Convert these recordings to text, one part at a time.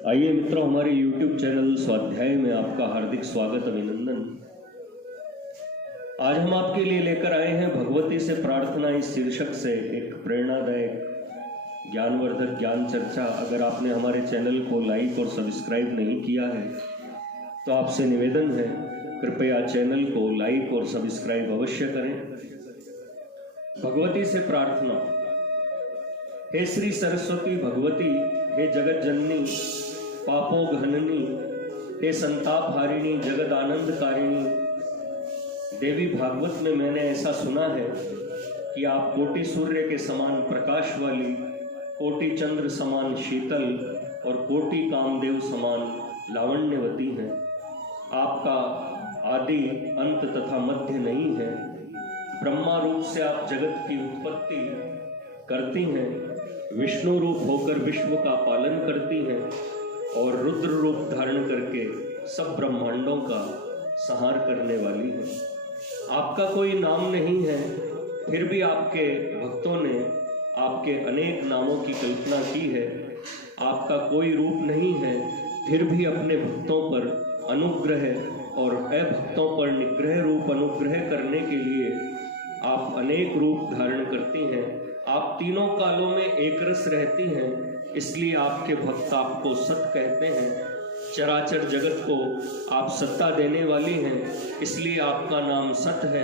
आइए मित्रों, हमारे YouTube चैनल स्वाध्याय में आपका हार्दिक स्वागत, अभिनंदन। आज हम आपके लिए लेकर आए हैं भगवती से प्रार्थना इस शीर्षक से एक प्रेरणादायक ज्ञानवर्धक ज्ञान चर्चा। अगर आपने हमारे चैनल को लाइक और सब्सक्राइब नहीं किया है तो आपसे निवेदन है, कृपया चैनल को लाइक और सब्सक्राइब अवश्य करें। भगवती से प्रार्थना। हे श्री सरस्वती भगवती, हे जगत जननी, पापों घननी, हे संताप हारिणी, जगद आनंद कारिणी। देवी भागवत में मैंने ऐसा सुना है कि आप कोटि सूर्य के समान प्रकाश वाली, कोटि चंद्र समान शीतल और कोटि कामदेव समान लावण्यवती हैं। आपका आदि अंत तथा मध्य नहीं है। ब्रह्मा रूप से आप जगत की उत्पत्ति करती हैं, विष्णु रूप होकर विश्व का पालन करती हैं और रुद्र रूप धारण करके सब ब्रह्मांडों का संहार करने वाली हैं। आपका कोई नाम नहीं है, फिर भी आपके भक्तों ने आपके अनेक नामों की कल्पना की है। आपका कोई रूप नहीं है, फिर भी अपने भक्तों पर अनुग्रह और अभक्तों पर निग्रह रूप अनुग्रह करने के लिए आप अनेक रूप धारण करती हैं। आप तीनों कालों में एक रस रहती हैं, इसलिए आपके भक्त आपको सत कहते हैं। चराचर जगत को आप सत्ता देने वाली हैं, इसलिए आपका नाम सत है।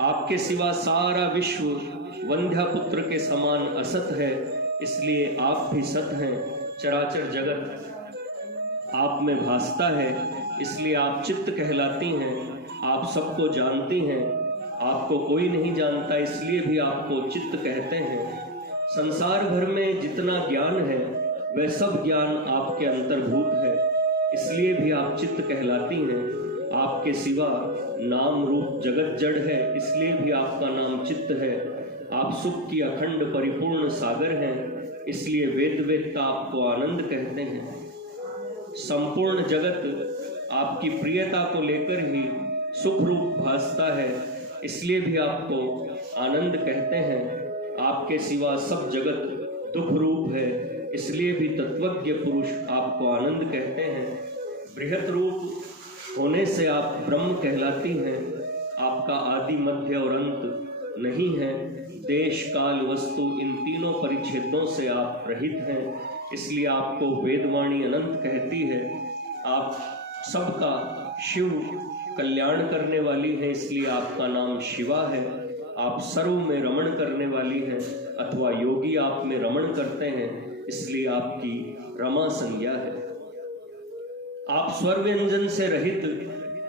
आपके सिवा सारा विश्व वंध्यापुत्र के समान असत है, इसलिए आप भी सत हैं। चराचर जगत आप में भासता है, इसलिए आप चित्त कहलाती हैं। आप सबको जानती हैं, आपको कोई नहीं जानता, इसलिए भी आपको चित्त कहते हैं। संसार भर में जितना ज्ञान है वह सब ज्ञान आपके अंतर्भूत है, इसलिए भी आप चित्त कहलाती हैं। आपके सिवा नाम रूप जगत जड़ है, इसलिए भी आपका नाम चित्त है। आप सुख की अखंड परिपूर्ण सागर हैं, इसलिए वेद वेदता आपको आनंद कहते हैं। संपूर्ण जगत आपकी प्रियता को लेकर ही सुख रूप भासता है, इसलिए भी आपको आनंद कहते हैं। आपके सिवा सब जगत दुख रूप है, इसलिए भी तत्वज्ञ पुरुष आपको आनंद कहते हैं। बृहत रूप होने से आप ब्रह्म कहलाती हैं। आपका आदि मध्य और अंत नहीं है। देश काल वस्तु इन तीनों परिच्छेदों से आप रहित हैं, इसलिए आपको वेदवाणी अनंत कहती है। आप सबका शिव कल्याण करने वाली है, इसलिए आपका नाम शिवा है। आप सर्व में रमण करने वाली हैं, अथवा योगी आप में रमण करते हैं, इसलिए आपकी रमा संज्ञा है। आप स्वर व्यंजन से रहित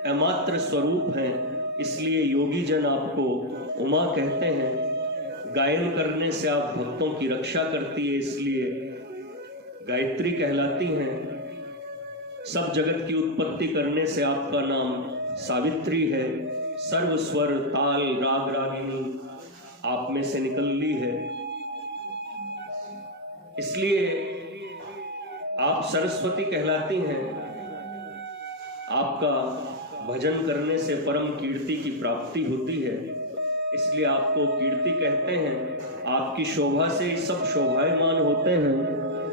अमात्र स्वरूप हैं, इसलिए योगी जन आपको उमा कहते हैं। गायन करने से आप भक्तों की रक्षा करती है, इसलिए गायत्री कहलाती हैं। सब जगत की उत्पत्ति करने से आपका नाम सावित्री है। सर्व स्वर ताल राग रागिनी आप में से निकल ली है, इसलिए आप सरस्वती कहलाती हैं। आपका भजन करने से परम कीर्ति की प्राप्ति होती है, इसलिए आपको कीर्ति कहते हैं। आपकी शोभा से सब शोभायमान होते हैं,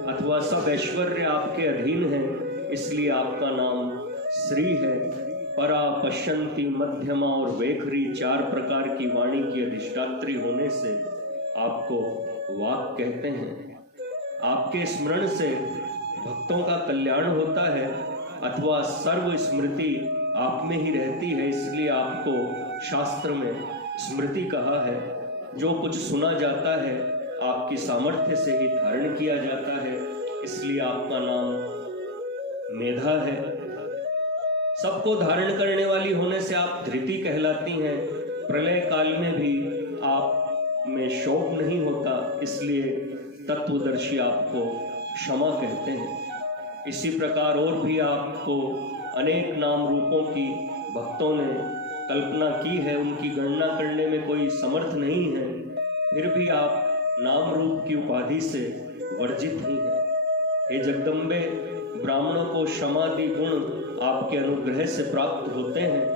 अथवा सब ऐश्वर्य आपके अधीन है, इसलिए आपका नाम श्री है। परा, पश्यंती, मध्यमा और वेखरी चार प्रकार की वाणी की अधिष्ठात्री होने से आपको वाक कहते हैं। आपके स्मरण से भक्तों का कल्याण होता है, अथवा सर्व स्मृति आप में ही रहती है, इसलिए आपको शास्त्र में स्मृति कहा है। जो कुछ सुना जाता है आपकी सामर्थ्य से ही धारण किया जाता है, इसलिए आपका नाम मेधा है। सबको धारण करने वाली होने से आप धृति कहलाती हैं। प्रलय काल में भी आप में शोक नहीं होता, इसलिए तत्वदर्शी आपको क्षमा कहते हैं। इसी प्रकार और भी आपको अनेक नाम रूपों की भक्तों ने कल्पना की है, उनकी गणना करने में कोई समर्थ नहीं है, फिर भी आप नाम रूप की उपाधि से वर्जित ही हैं। हे जगदम्बे, ब्राह्मणों को क्षमादि गुण आपके अनुग्रह से प्राप्त होते हैं।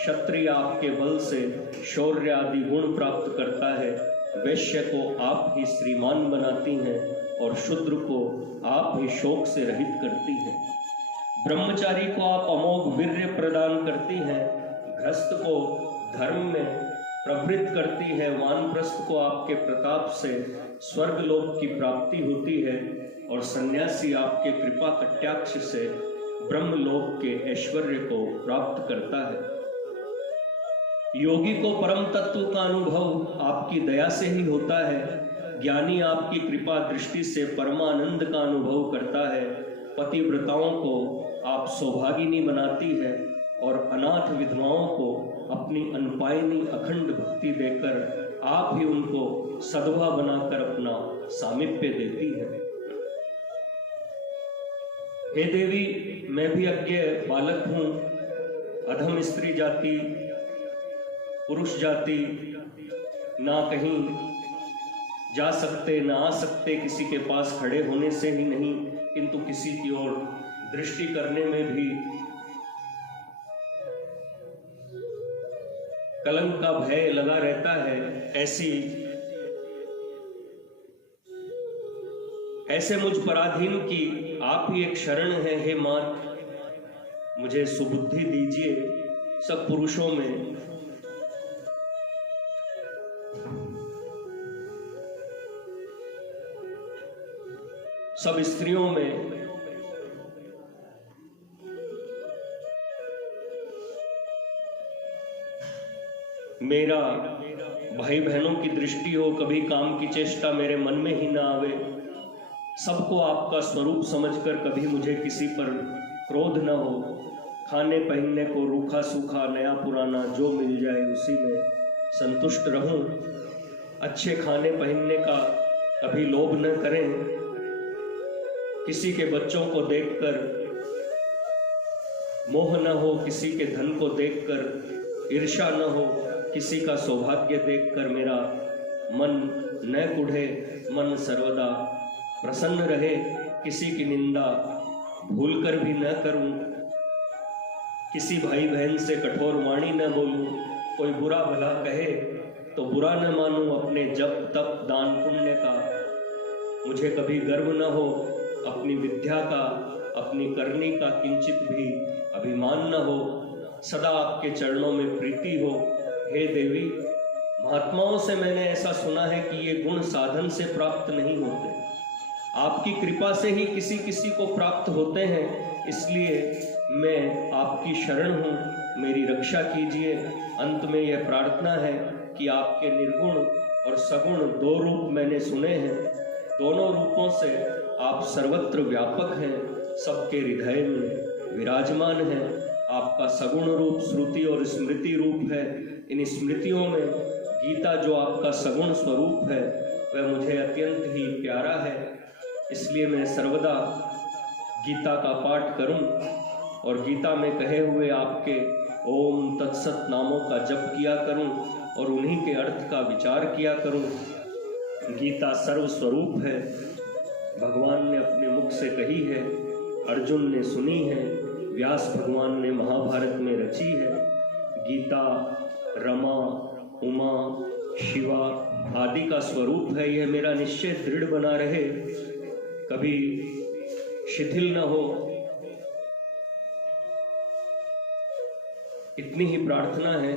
क्षत्रिय आपके बल से शौर्य आदि गुण प्राप्त करता है, वैश्य को आप ही श्रीमान बनाती हैं और शूद्र को आप ही शोक से रहित करती हैं। ब्रह्मचारी को आप अमोघ वीर्य प्रदान करती हैं, गृहस्थ को धर्म में प्रवृत्त करती है, वानप्रस्थ को आपके प्रताप से स्वर्गलोक की प्राप्ति होती है और सन्यासी आपके कृपा कटाक्ष से ब्रह्मलोक के ऐश्वर्य को प्राप्त करता है। योगी को परम तत्व का अनुभव आपकी दया से ही होता है। ज्ञानी आपकी कृपा दृष्टि से परमानंद का अनुभव करता है। पतिव्रताओं को आप सौभागिनी बनाती है और अनाथ विधवाओं को अपनी अनपायनी अखंड भक्ति देकर आप ही उनको सधवा बनाकर अपना सामिप्य देती है। हे देवी, मैं भी अज्ञ बालक हूँ, अधम स्त्री जाति, पुरुष जाति, ना कहीं जा सकते ना आ सकते, किसी के पास खड़े होने से ही नहीं किंतु किसी की ओर दृष्टि करने में भी कलंक का भय लगा रहता है। ऐसे मुझ पराधीन की आप ही एक शरण है। हे मात, मुझे सुबुद्धि दीजिए। सब पुरुषों में सब स्त्रियों में मेरा भाई बहनों की दृष्टि हो, कभी काम की चेष्टा मेरे मन में ही ना आवे। सबको आपका स्वरूप समझकर कभी मुझे किसी पर क्रोध न हो। खाने पहनने को रूखा सूखा नया पुराना जो मिल जाए उसी में संतुष्ट रहूं। अच्छे खाने पहनने का कभी लोभ न करें। किसी के बच्चों को देखकर मोह न हो, किसी के धन को देखकर ईर्ष्या न हो, किसी का सौभाग्य देखकर मेरा मन न कुढ़े, मन सर्वदा प्रसन्न रहे। किसी की निंदा भूलकर भी न करूं, किसी भाई बहन से कठोर वाणी न बोलूं। कोई बुरा भला कहे तो बुरा न मानूं। अपने जप तप दान पुण्य का मुझे कभी गर्व न हो। अपनी विद्या का, अपनी करनी का किंचित भी अभिमान न हो। सदा आपके चरणों में प्रीति हो। हे देवी, महात्माओं से मैंने ऐसा सुना है कि ये गुण साधन से प्राप्त नहीं होते, आपकी कृपा से ही किसी किसी को प्राप्त होते हैं। इसलिए मैं आपकी शरण हूँ, मेरी रक्षा कीजिए। अंत में यह प्रार्थना है कि आपके निर्गुण और सगुण दो रूप मैंने सुने हैं। दोनों रूपों से आप सर्वत्र व्यापक हैं, सबके हृदय में विराजमान हैं। आपका सगुण रूप श्रुति और स्मृति रूप है। इन स्मृतियों में गीता जो आपका सगुण स्वरूप है वह मुझे अत्यंत ही प्यारा है। इसलिए मैं सर्वदा गीता का पाठ करूं और गीता में कहे हुए आपके ओम तत्सत नामों का जप किया करूं और उन्हीं के अर्थ का विचार किया करूं। गीता सर्वस्वरूप है, भगवान ने अपने मुख से कही है, अर्जुन ने सुनी है, व्यास भगवान ने महाभारत में रची है। गीता रमा, उमा, शिवा आदि का स्वरूप है। यह मेरा निश्चय दृढ़ बना रहे, कभी शिथिल न हो, इतनी ही प्रार्थना है।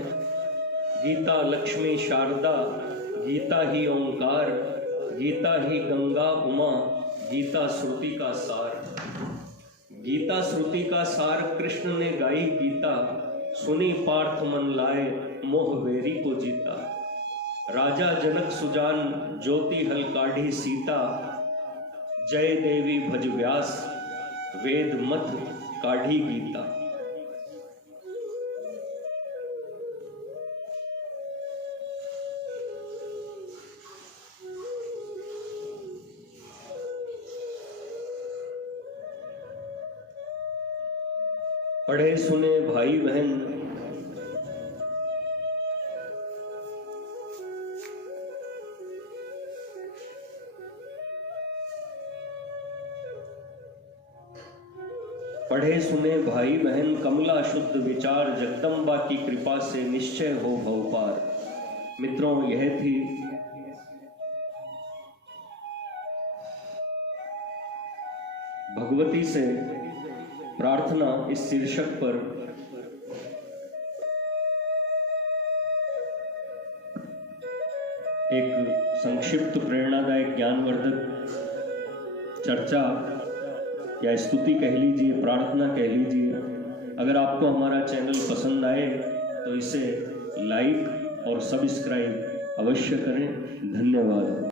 गीता लक्ष्मी शारदा, गीता ही ओंकार, गीता ही गंगा उमा, गीता श्रुति का सार। गीता श्रुति का सार कृष्ण ने गाई गीता, सुनी पार्थ मन लाए, मोह वेरी को जीता। राजा जनक सुजान, ज्योति हल काढ़ी सीता, जय देवी भज व्यास, वेद मत काढ़ी गीता। पढ़े सुने भाई बहन, पढ़े सुने भाई बहन कमला शुद्ध विचार, जगदम्बा की कृपा से निश्चय हो भव पार। मित्रों, यह थी भगवती से प्रार्थना इस शीर्षक पर एक संक्षिप्त प्रेरणादायक ज्ञानवर्धक चर्चा या स्तुति कह लीजिए, प्रार्थना कह लीजिए। अगर आपको हमारा चैनल पसंद आए तो इसे लाइक और सब्सक्राइब अवश्य करें। धन्यवाद।